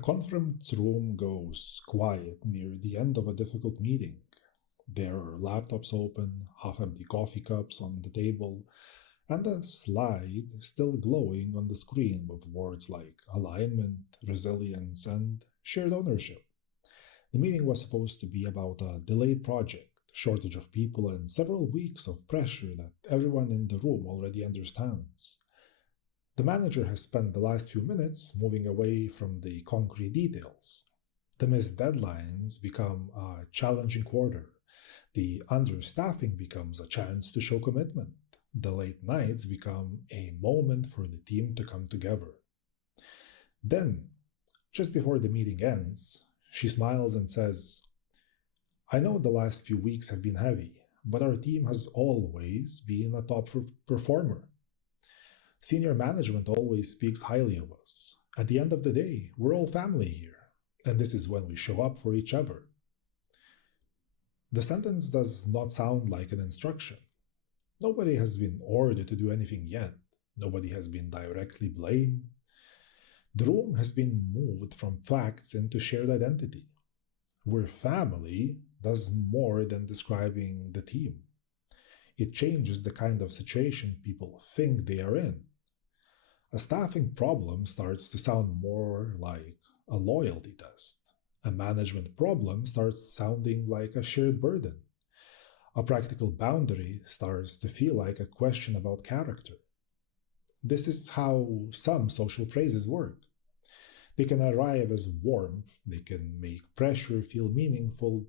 A conference room goes quiet near the end of a difficult meeting. There are laptops open, half-empty coffee cups on the table, and a slide still glowing on the screen with words like alignment, resilience, and shared ownership. The meeting was supposed to be about a delayed project, shortage of people, and several weeks of pressure that everyone in the room already understands. The manager has spent the last few minutes moving away from the concrete details. The missed deadlines become a challenging quarter. The understaffing becomes a chance to show commitment. The late nights become a moment for the team to come together. Then, just before the meeting ends, she smiles and says, "I know the last few weeks have been heavy, but our team has always been a top performer. Senior management always speaks highly of us. At the end of the day, we're all family here, and this is when we show up for each other." The sentence does not sound like an instruction. Nobody has been ordered to do anything yet. Nobody has been directly blamed. The room has been moved from facts into shared identity, where family does more than describing the team. It changes the kind of situation people think they are in. A staffing problem starts to sound more like a loyalty test. A management problem starts sounding like a shared burden. A practical boundary starts to feel like a question about character. This is how some social phrases work. They can arrive as warmth, they can make pressure feel meaningful,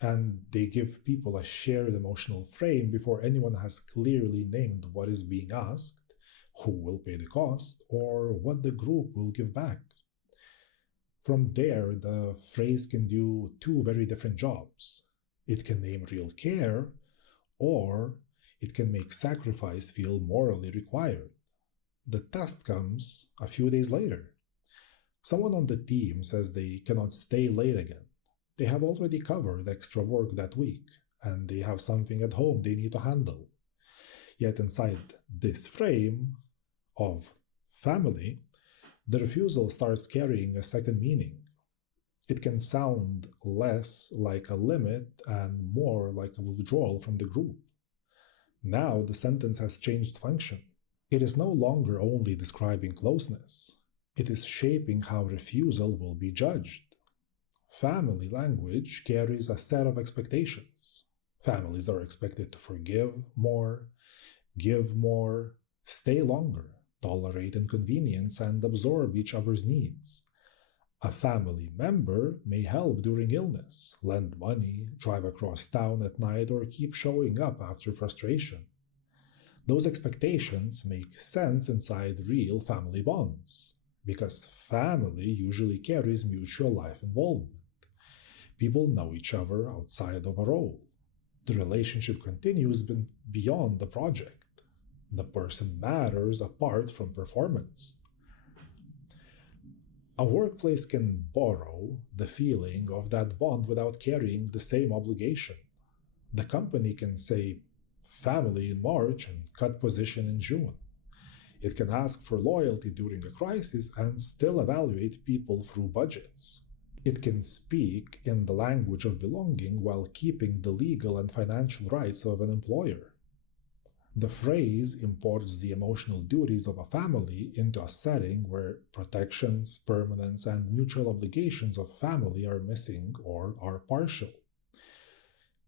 and they give people a shared emotional frame before anyone has clearly named what is being asked, who will pay the cost, or what the group will give back. From there, the phrase can do two very different jobs. It can name real care, or it can make sacrifice feel morally required. The test comes a few days later. Someone on the team says they cannot stay late again. They have already covered extra work that week, and they have something at home they need to handle. Yet inside this frame of family, the refusal starts carrying a second meaning. It can sound less like a limit and more like a withdrawal from the group. Now the sentence has changed function. It is no longer only describing closeness. It is shaping how refusal will be judged. Family language carries a set of expectations. Families are expected to forgive more, give more, stay longer, tolerate inconvenience, and absorb each other's needs. A family member may help during illness, lend money, drive across town at night, or keep showing up after frustration. Those expectations make sense inside real family bonds, because family usually carries mutual life involvement. People know each other outside of a role. The relationship continues beyond the project. The person matters apart from performance. A workplace can borrow the feeling of that bond without carrying the same obligation. The company can say family in March and cut position in June. It can ask for loyalty during a crisis and still evaluate people through budgets. It can speak in the language of belonging while keeping the legal and financial rights of an employer. The phrase imports the emotional duties of a family into a setting where protections, permanence, and mutual obligations of family are missing or are partial.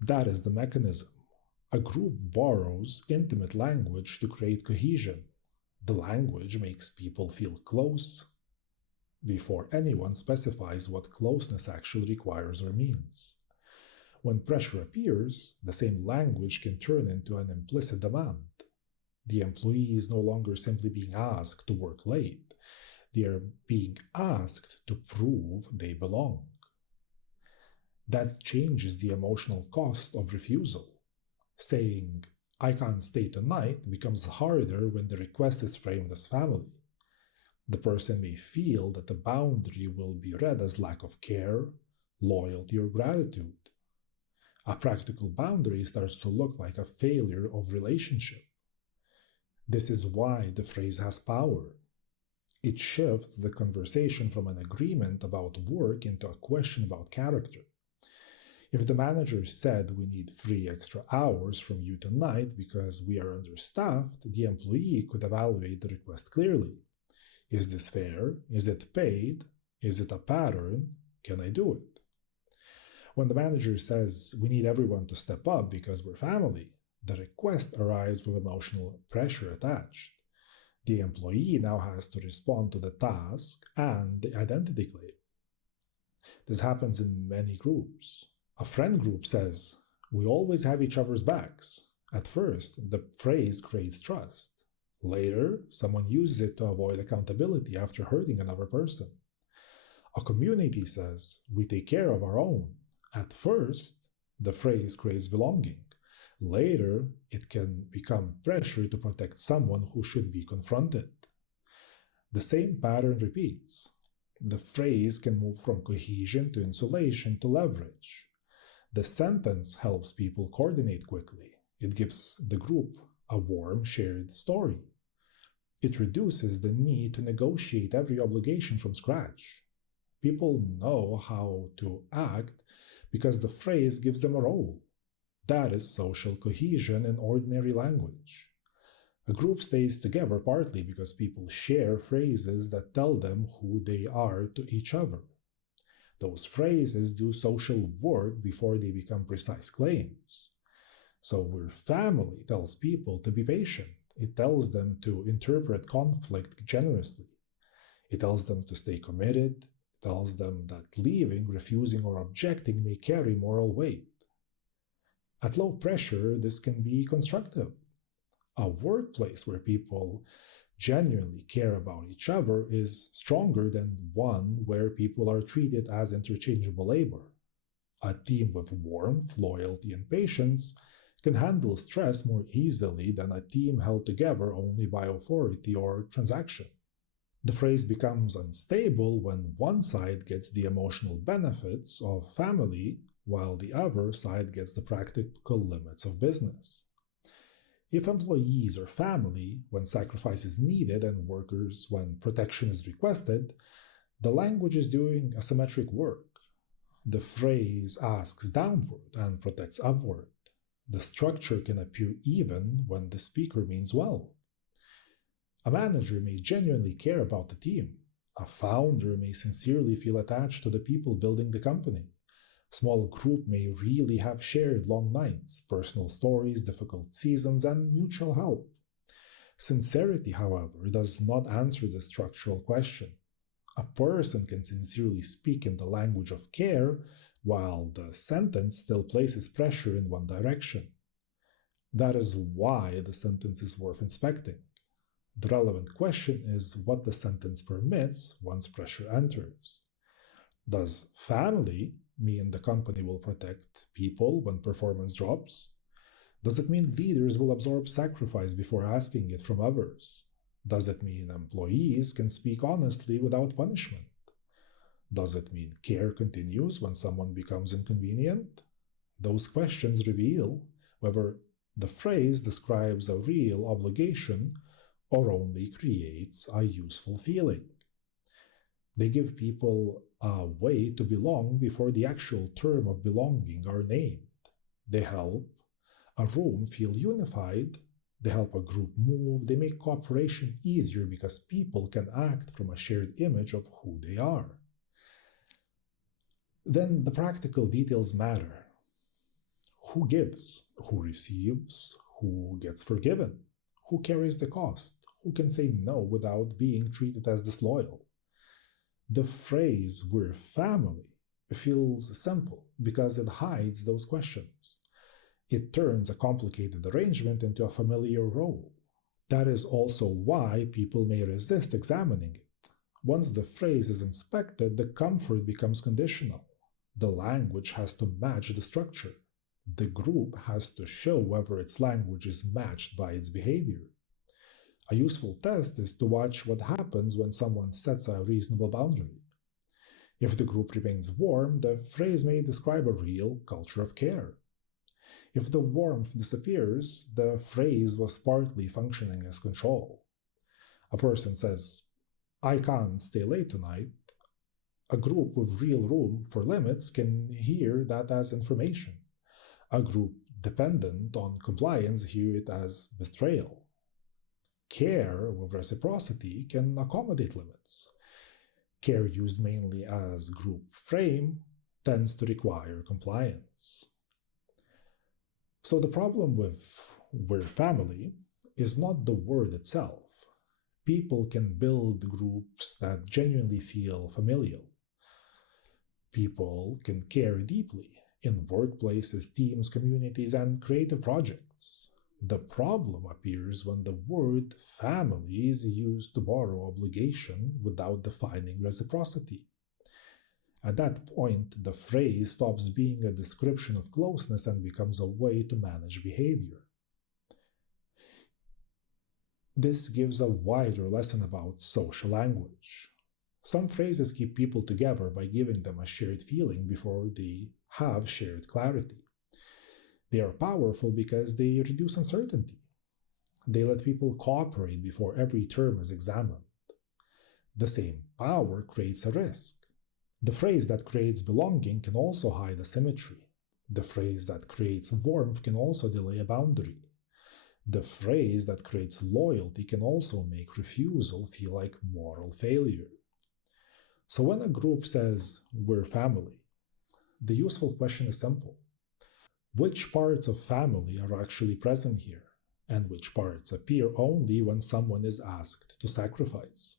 That is the mechanism. A group borrows intimate language to create cohesion. The language makes people feel close before anyone specifies what closeness actually requires or means. When pressure appears, the same language can turn into an implicit demand. The employee is no longer simply being asked to work late. They are being asked to prove they belong. That changes the emotional cost of refusal. Saying, "I can't stay tonight," becomes harder when the request is framed as family. The person may feel that the boundary will be read as lack of care, loyalty, or gratitude. A practical boundary starts to look like a failure of relationship. This is why the phrase has power. It shifts the conversation from an agreement about work into a question about character. If the manager said we need 3 extra hours from you tonight because we are understaffed, the employee could evaluate the request clearly. Is this fair? Is it paid? Is it a pattern? Can I do it? When the manager says we need everyone to step up because we're family, the request arrives with emotional pressure attached. The employee now has to respond to the task and the identity claim. This happens in many groups. A friend group says, we always have each other's backs. At first, the phrase creates trust. Later, someone uses it to avoid accountability after hurting another person. A community says, we take care of our own. At first, the phrase creates belonging. Later, it can become pressure to protect someone who should be confronted. The same pattern repeats. The phrase can move from cohesion to insulation to leverage. The sentence helps people coordinate quickly. It gives the group a warm, shared story. It reduces the need to negotiate every obligation from scratch. People know how to act because the phrase gives them a role. That is social cohesion in ordinary language. A group stays together partly because people share phrases that tell them who they are to each other. Those phrases do social work before they become precise claims. So we're family tells people to be patient. It tells them to interpret conflict generously. It tells them to stay committed. It tells them that leaving, refusing, or objecting may carry moral weight. At low pressure, this can be constructive. A workplace where people genuinely care about each other is stronger than one where people are treated as interchangeable labor. A team with warmth, loyalty, and patience can handle stress more easily than a team held together only by authority or transaction. The phrase becomes unstable when one side gets the emotional benefits of family while the other side gets the practical limits of business. If employees are family when sacrifice is needed and workers when protection is requested, the language is doing asymmetric work. The phrase asks downward and protects upward. The structure can appear even when the speaker means well. A manager may genuinely care about the team. A founder may sincerely feel attached to the people building the company. A small group may really have shared long nights, personal stories, difficult seasons, and mutual help. Sincerity, however, does not answer the structural question. A person can sincerely speak in the language of care while the sentence still places pressure in one direction. That is why the sentence is worth inspecting. The relevant question is what the sentence permits once pressure enters. Does family mean the company will protect people when performance drops? Does it mean leaders will absorb sacrifice before asking it from others? Does it mean employees can speak honestly without punishment? Does it mean care continues when someone becomes inconvenient? Those questions reveal whether the phrase describes a real obligation or only creates a useful feeling. They give people a way to belong before the actual term of belonging are named. They help a room feel unified. They help a group move. They make cooperation easier because people can act from a shared image of who they are. Then the practical details matter. Who gives? Who receives? Who gets forgiven? Who carries the cost? Who can say no without being treated as disloyal? The phrase, we're family, feels simple because it hides those questions. It turns a complicated arrangement into a familiar role. That is also why people may resist examining it. Once the phrase is inspected, the comfort becomes conditional. The language has to match the structure. The group has to show whether its language is matched by its behavior. A useful test is to watch what happens when someone sets a reasonable boundary. If the group remains warm, the phrase may describe a real culture of care. If the warmth disappears, the phrase was partly functioning as control. A person says, I can't stay late tonight, a group with real room for limits can hear that as information. A group dependent on compliance hear it as betrayal. Care with reciprocity can accommodate limits. Care used mainly as group frame tends to require compliance. So the problem with we're family is not the word itself. People can build groups that genuinely feel familial. People can care deeply in workplaces, teams, communities, and creative projects. The problem appears when the word family is used to borrow obligation without defining reciprocity. At that point, the phrase stops being a description of closeness and becomes a way to manage behavior. This gives a wider lesson about social language. Some phrases keep people together by giving them a shared feeling before they have shared clarity. They are powerful because they reduce uncertainty. They let people cooperate before every term is examined. The same power creates a risk. The phrase that creates belonging can also hide asymmetry. The phrase that creates warmth can also delay a boundary. The phrase that creates loyalty can also make refusal feel like moral failure. So when a group says, we're family, the useful question is simple. Which parts of family are actually present here? And which parts appear only when someone is asked to sacrifice?